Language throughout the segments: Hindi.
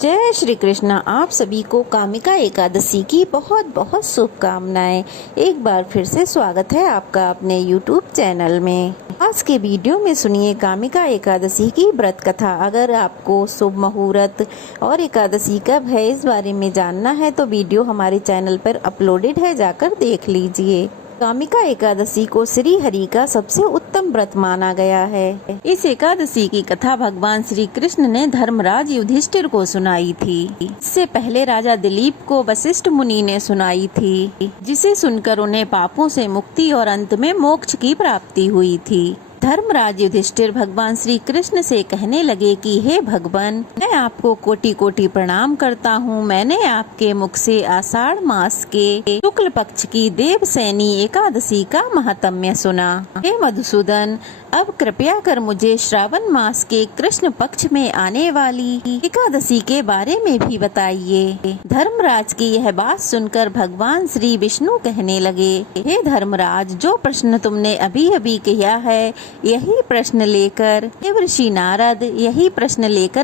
जय श्री कृष्ण। आप सभी को कामिका एकादशी की बहुत बहुत शुभकामनाएं। एक बार फिर से स्वागत है आपका अपने YouTube चैनल में। आज के वीडियो में सुनिए कामिका एकादशी की व्रत कथा। अगर आपको शुभ मुहूर्त और एकादशी कब है इस बारे में जानना है तो वीडियो हमारे चैनल पर अपलोडेड है, जाकर देख लीजिए। कामिका एकादशी को श्री हरि का सबसे उत्तम व्रत माना गया है। इस एकादशी की कथा भगवान श्री कृष्ण ने धर्मराज युधिष्ठिर को सुनाई थी। इससे पहले राजा दिलीप को वशिष्ठ मुनि ने सुनाई थी, जिसे सुनकर उन्हें पापों से मुक्ति और अंत में मोक्ष की प्राप्ति हुई थी। धर्मराज युधिष्ठिर भगवान श्री कृष्ण से कहने लगे कि हे भगवान, मैं आपको कोटि कोटि प्रणाम करता हूँ। मैंने आपके मुख से आषाढ़ मास के शुक्ल पक्ष की देवसैनी एकादशी का महात्म्य सुना। हे मधुसूदन, अब कृपया कर मुझे श्रावण मास के कृष्ण पक्ष में आने वाली एकादशी के बारे में भी बताइए। धर्मराज की यह बात सुनकर भगवान श्री विष्णु कहने लगे, हे धर्मराज, जो प्रश्न तुमने अभी अभी किया है यही प्रश्न लेकर देवर्षि नारद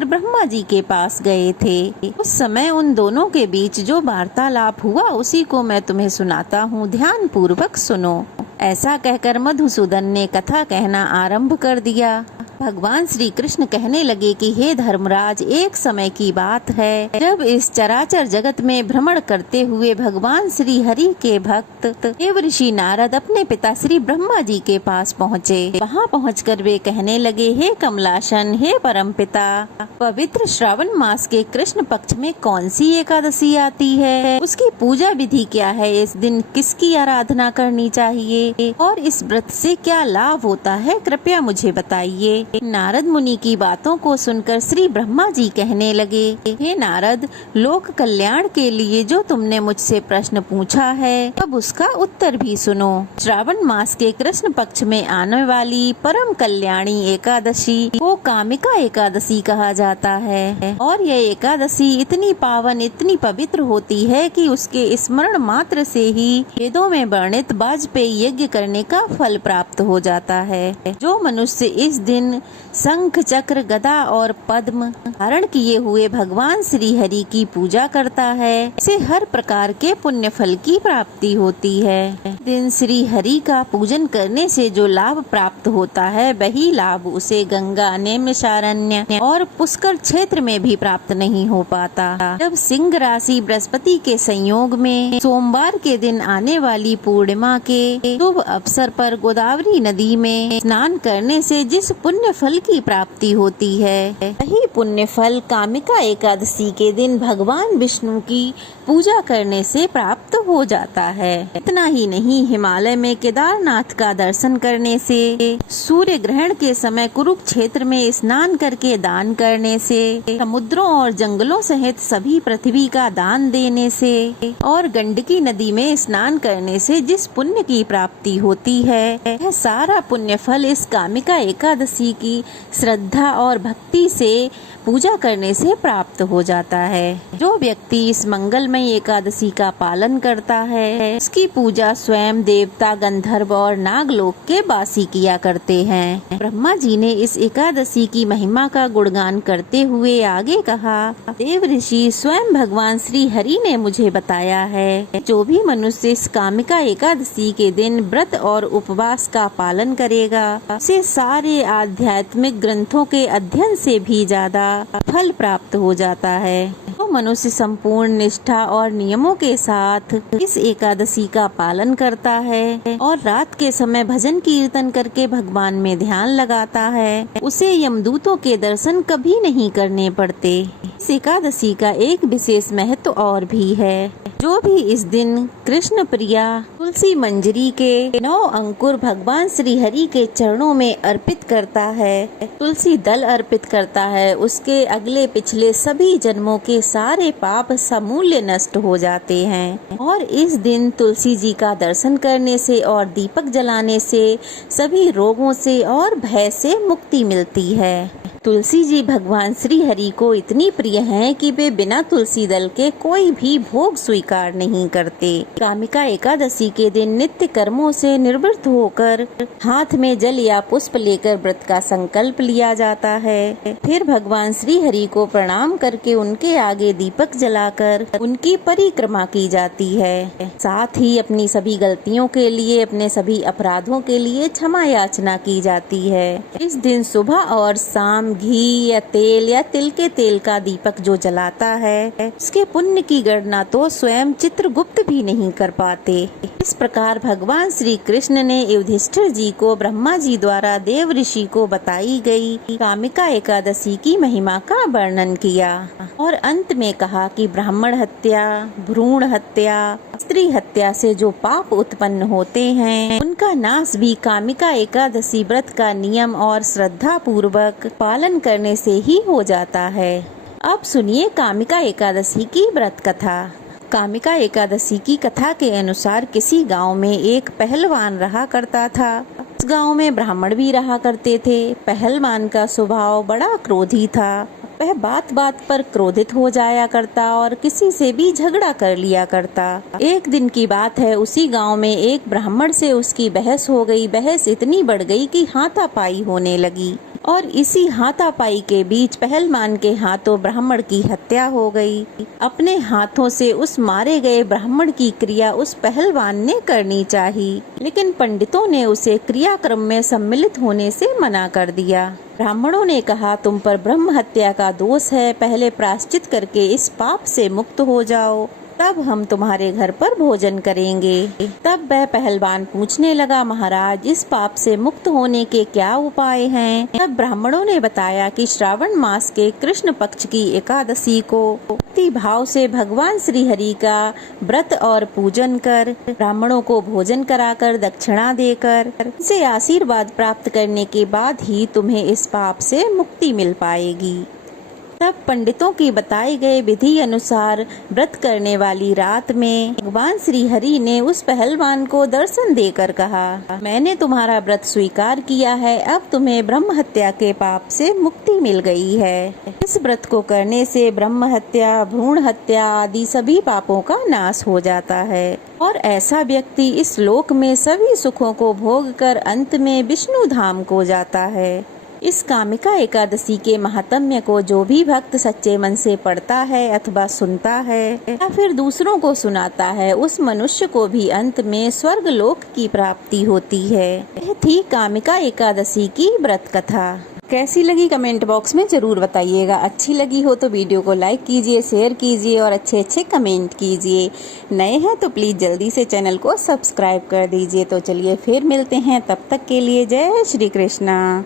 ब्रह्मा जी के पास गए थे। उस समय उन दोनों के बीच जो वार्तालाप हुआ उसी को मैं तुम्हें सुनाता हूँ, ध्यान पूर्वक सुनो। ऐसा कहकर मधुसूदन ने कथा कहना आरंभ कर दिया। भगवान श्री कृष्ण कहने लगे कि हे धर्मराज, एक समय की बात है जब इस चराचर जगत में भ्रमण करते हुए भगवान श्री हरि के भक्त देवर्षि नारद अपने पिता श्री ब्रह्मा जी के पास पहुँचे। वहाँ पहुँचकर वे कहने लगे, हे कमलासन, हे परमपिता, पवित्र श्रावण मास के कृष्ण पक्ष में कौन सी एकादशी आती है? उसकी पूजा विधि क्या है? इस दिन किसकी आराधना करनी चाहिए और इस व्रत से क्या लाभ होता है? कृपया मुझे बताइए। नारद मुनि की बातों को सुनकर श्री ब्रह्मा जी कहने लगे, हे नारद, लोक कल्याण के लिए जो तुमने मुझसे प्रश्न पूछा है अब उसका उत्तर भी सुनो। श्रावण मास के कृष्ण पक्ष में आने वाली परम कल्याणी एकादशी को कामिका एकादशी कहा जाता है और यह एकादशी इतनी पावन, इतनी पवित्र होती है कि उसके स्मरण मात्र से ही वेदों में वर्णित वाजपेयी यज्ञ करने का फल प्राप्त हो जाता है। जो मनुष्य इस दिन शंख, चक्र, गदा और पद्म धारण किए हुए भगवान श्री हरि की पूजा करता है उसे हर प्रकार के पुण्य फल की प्राप्ति होती है। दिन श्री हरि का पूजन करने से जो लाभ प्राप्त होता है वही लाभ उसे गंगा, नैमिषारण्य और पुष्कर क्षेत्र में भी प्राप्त नहीं हो पाता। जब सिंह राशि बृहस्पति के संयोग में सोमवार के दिन आने वाली पूर्णिमा के शुभ अवसर पर गोदावरी नदी में स्नान करने से जिस पुण्य फल की प्राप्ति होती है वही पुण्य फल कामिका एकादशी के दिन भगवान विष्णु की पूजा करने से प्राप्त हो जाता है। इतना ही नहीं, हिमालय में केदारनाथ का दर्शन करने से, सूर्य ग्रहण के समय कुरुक्षेत्र में स्नान करके दान करने से, समुद्रों और जंगलों सहित सभी पृथ्वी का दान देने से और गंडकी नदी में स्नान करने से जिस पुण्य की प्राप्ति होती है यह सारा पुण्य फल इस कामिका एकादशी की श्रद्धा और भक्ति से पूजा करने से प्राप्त हो जाता है। जो व्यक्ति इस मंगलमय एकादशी का पालन करता है उसकी पूजा स्वयं देवता, गंधर्व और नागलोक के वासी किया करते हैं। ब्रह्मा जी ने इस एकादशी की महिमा का गुणगान करते हुए आगे कहा, देव ऋषि स्वयं भगवान श्री हरि ने मुझे बताया है जो भी मनुष्य इस कामिका एकादशी के दिन व्रत और उपवास का पालन करेगा उसे सारे आध्यात्मिक ग्रंथों के अध्ययन से भी ज्यादा फल प्राप्त हो जाता है। तो मनुष्य संपूर्ण निष्ठा और नियमों के साथ इस एकादशी का पालन करता है और रात के समय भजन कीर्तन करके भगवान में ध्यान लगाता है उसे यमदूतों के दर्शन कभी नहीं करने पड़ते। इस एकादशी का एक विशेष महत्व और भी है। जो भी इस दिन कृष्ण प्रिया तुलसी मंजरी के 9 अंकुर भगवान श्री हरि के चरणों में अर्पित करता है, तुलसी दल अर्पित करता है, उसके अगले पिछले सभी जन्मों के सारे पाप समूल्य नष्ट हो जाते हैं। और इस दिन तुलसी जी का दर्शन करने से और दीपक जलाने से सभी रोगों से और भय से मुक्ति मिलती है। तुलसी जी भगवान श्री हरि को इतनी प्रिय हैं कि वे बिना तुलसी दल के कोई भी भोग स्वीकार नहीं करते। कामिका एकादशी के दिन नित्य कर्मों से निवृत्त होकर हाथ में जल या पुष्प लेकर व्रत का संकल्प लिया जाता है। फिर भगवान श्री हरि को प्रणाम करके उनके आगे दीपक जलाकर उनकी परिक्रमा की जाती है। साथ ही अपनी सभी गलतियों के लिए, अपने सभी अपराधों के लिए क्षमा याचना की जाती है। इस दिन सुबह और शाम घी या तेल या तिल के तेल का दीपक जो जलाता है, उसके पुण्य की गणना तो स्वयं चित्रगुप्त भी नहीं कर पाते। इस प्रकार भगवान श्री कृष्ण ने युधिष्ठिर जी को ब्रह्मा जी द्वारा देव ऋषि को बताई गई कामिका एकादशी की महिमा का वर्णन किया और अंत में कहा कि ब्राह्मण हत्या, भ्रूण हत्या, स्त्री हत्या से जो पाप उत्पन्न होते हैं, उनका नाश भी कामिका एकादशी व्रत का नियम और श्रद्धा पूर्वक पालन करने से ही हो जाता है। अब सुनिए कामिका एकादशी की व्रत कथा। कामिका एकादशी की कथा के अनुसार किसी गांव में एक पहलवान रहा करता था। उस गांव में ब्राह्मण भी रहा करते थे। पहलवान का स्वभाव बड़ा क्रोधी था। वह बात बात पर क्रोधित हो जाया करता और किसी से भी झगड़ा कर लिया करता। एक दिन की बात है, उसी गांव में एक ब्राह्मण से उसकी बहस हो गई। बहस इतनी बढ़ गई कि हाथापाई होने लगी और इसी हाथापाई के बीच पहलवान के हाथों ब्राह्मण की हत्या हो गई। अपने हाथों से उस मारे गए ब्राह्मण की क्रिया उस पहलवान ने करनी चाहिए, लेकिन पंडितों ने उसे क्रियाक्रम में सम्मिलित होने से मना कर दिया। ब्राह्मणों ने कहा, तुम पर ब्रह्म हत्या का दोष है, पहले प्रायश्चित करके इस पाप से मुक्त हो जाओ, तब हम तुम्हारे घर पर भोजन करेंगे। तब वह पहलवान पूछने लगा, महाराज इस पाप से मुक्त होने के क्या उपाय हैं? तब ब्राह्मणों ने बताया कि श्रावण मास के कृष्ण पक्ष की एकादशी को भक्ति भाव से भगवान श्री हरि का व्रत और पूजन कर, ब्राह्मणों को भोजन कराकर, दक्षिणा देकर, उनसे आशीर्वाद प्राप्त करने के बाद ही तुम्हें इस पाप से मुक्ति मिल पाएगी। तब पंडितों की बताई गए विधि अनुसार व्रत करने वाली रात में भगवान श्री हरि ने उस पहलवान को दर्शन देकर कहा, मैंने तुम्हारा व्रत स्वीकार किया है, अब तुम्हें ब्रह्म हत्या के पाप से मुक्ति मिल गई है। इस व्रत को करने से ब्रह्म हत्या, भ्रूण हत्या आदि सभी पापों का नाश हो जाता है और ऐसा व्यक्ति इस लोक में सभी सुखों को भोग कर अंत में विष्णु धाम को जाता है। इस कामिका एकादशी के महात्म्य को जो भी भक्त सच्चे मन से पढ़ता है अथवा सुनता है या फिर दूसरों को सुनाता है, उस मनुष्य को भी अंत में स्वर्ग लोक की प्राप्ति होती है। यह थी कामिका एकादशी की व्रत कथा। कैसी लगी कमेंट बॉक्स में जरूर बताइएगा। अच्छी लगी हो तो वीडियो को लाइक कीजिए, शेयर कीजिए और अच्छे कमेंट कीजिए। नए हैं तो प्लीज जल्दी से चैनल को सब्सक्राइब कर दीजिए। तो चलिए फिर मिलते हैं, तब तक के लिए जय श्री कृष्णा।